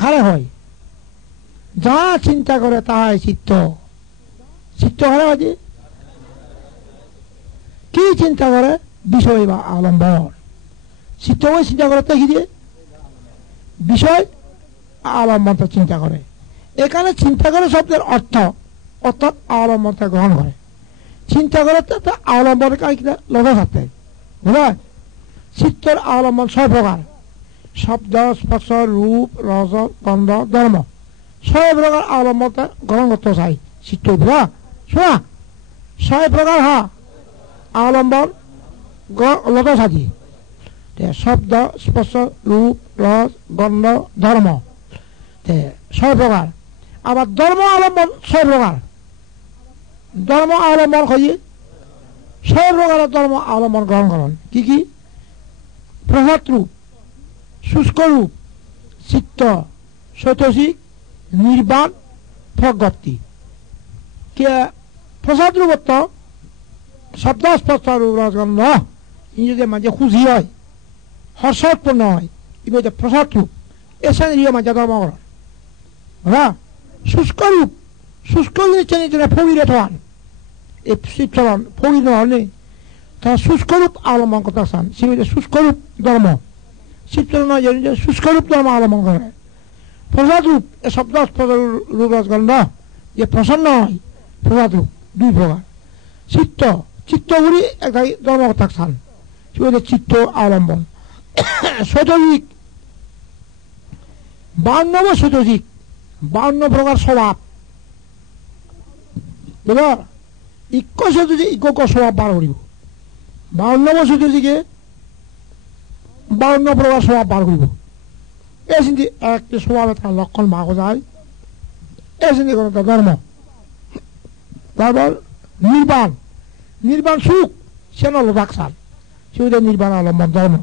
খারে হয়, যা চিন্তা করে তাই চিত্ত। চিত্ত খারে হয় যে কি চিন্তা করে? বিষয় বা আলম্বন। চিত্ত চিন্তা করে তো কি দিয়ে? বিষয় আলম্বনটা চিন্তা করে। এখানে চিন্তা করে শব্দের অর্থ, অর্থাৎ আলম্বনটা গ্রহণ করে। চিন্তা করে তো আলম্বন লগে থাকতে বুঝা। চিত্তর আলম্বন 6 প্রকার: শব্দ, স্পর্শ, রূপ, রস, গন্ধ, ধর্ম। 6 প্রকার আলম্বনটা গ্রহণ করতে চাই চিত্ত। বুঝা শোনা 6 প্রকার আলম্বন লগে সাজি। শব্দ, স্পর্শ, রূপ, রস, গন্ধ, ধর্ম 6 প্রকার। আবার ধর্ম আলম্বন 6 প্রকার। ধর্ম আলম্বন হয়ে 6 প্রকারের ধর্ম আলম্বন গ্রহণ করেন। কি কি? প্রসাদ রূপ, শুষ্ক রূপ, চিত্ত, চৈতসিক, নির্বাণ, প্রজ্ঞপ্তি। প্রসাদ রূপত্ব শব্দ, স্পর্শ, রূপ, রস, গন্ধ ইংরেজির মাঝে খুশি হয়, হর্ষ উৎপন্ন হয়, এটা প্রসাদ রূপ। এ শ্রেণীর মাঝে ধর্মগ্রহণ। শুষ্ক রূপ, শুষ্ক শ্রেণী ফকিরে থান, এই শিবচরণ ফকির নহলে তারা শুষ্করূপ আলম্বন করতে চান। সে শুষ্করূপ ধর্ম শিবচরণ শুষ্করূপ ধর্ম আলম্বন করে। প্রসাদ রূপ এ শব্দ, স্পর্শ, রূপ, রস, গন্ধ যে প্রসন্ন হয়, প্রসাদ রূপ 2 প্রকার। চিত্ত, চিত্তগুলি একটা ধর্ম করতে চান, সে চিত্ত আলম্বন। চৈতসিক 52 চৈতসিক, 52 প্রকার স্বভাব। বুঝা ইক্য চৈতসিক ইক্য স্বভাব বার করিব। 52 চৈতসিকে 52 প্রকার স্বভাব বার করিব। এই চিন্তি একটি স্বভাব একটা লক্ষণ ভাগ যায়। এই চিন্তি কোনো ধর্ম। তারপর নির্বাণ, নির্বাণ সুখ সে নল রাখছান, সে নির্বাণ আলম্বন ধর্ম।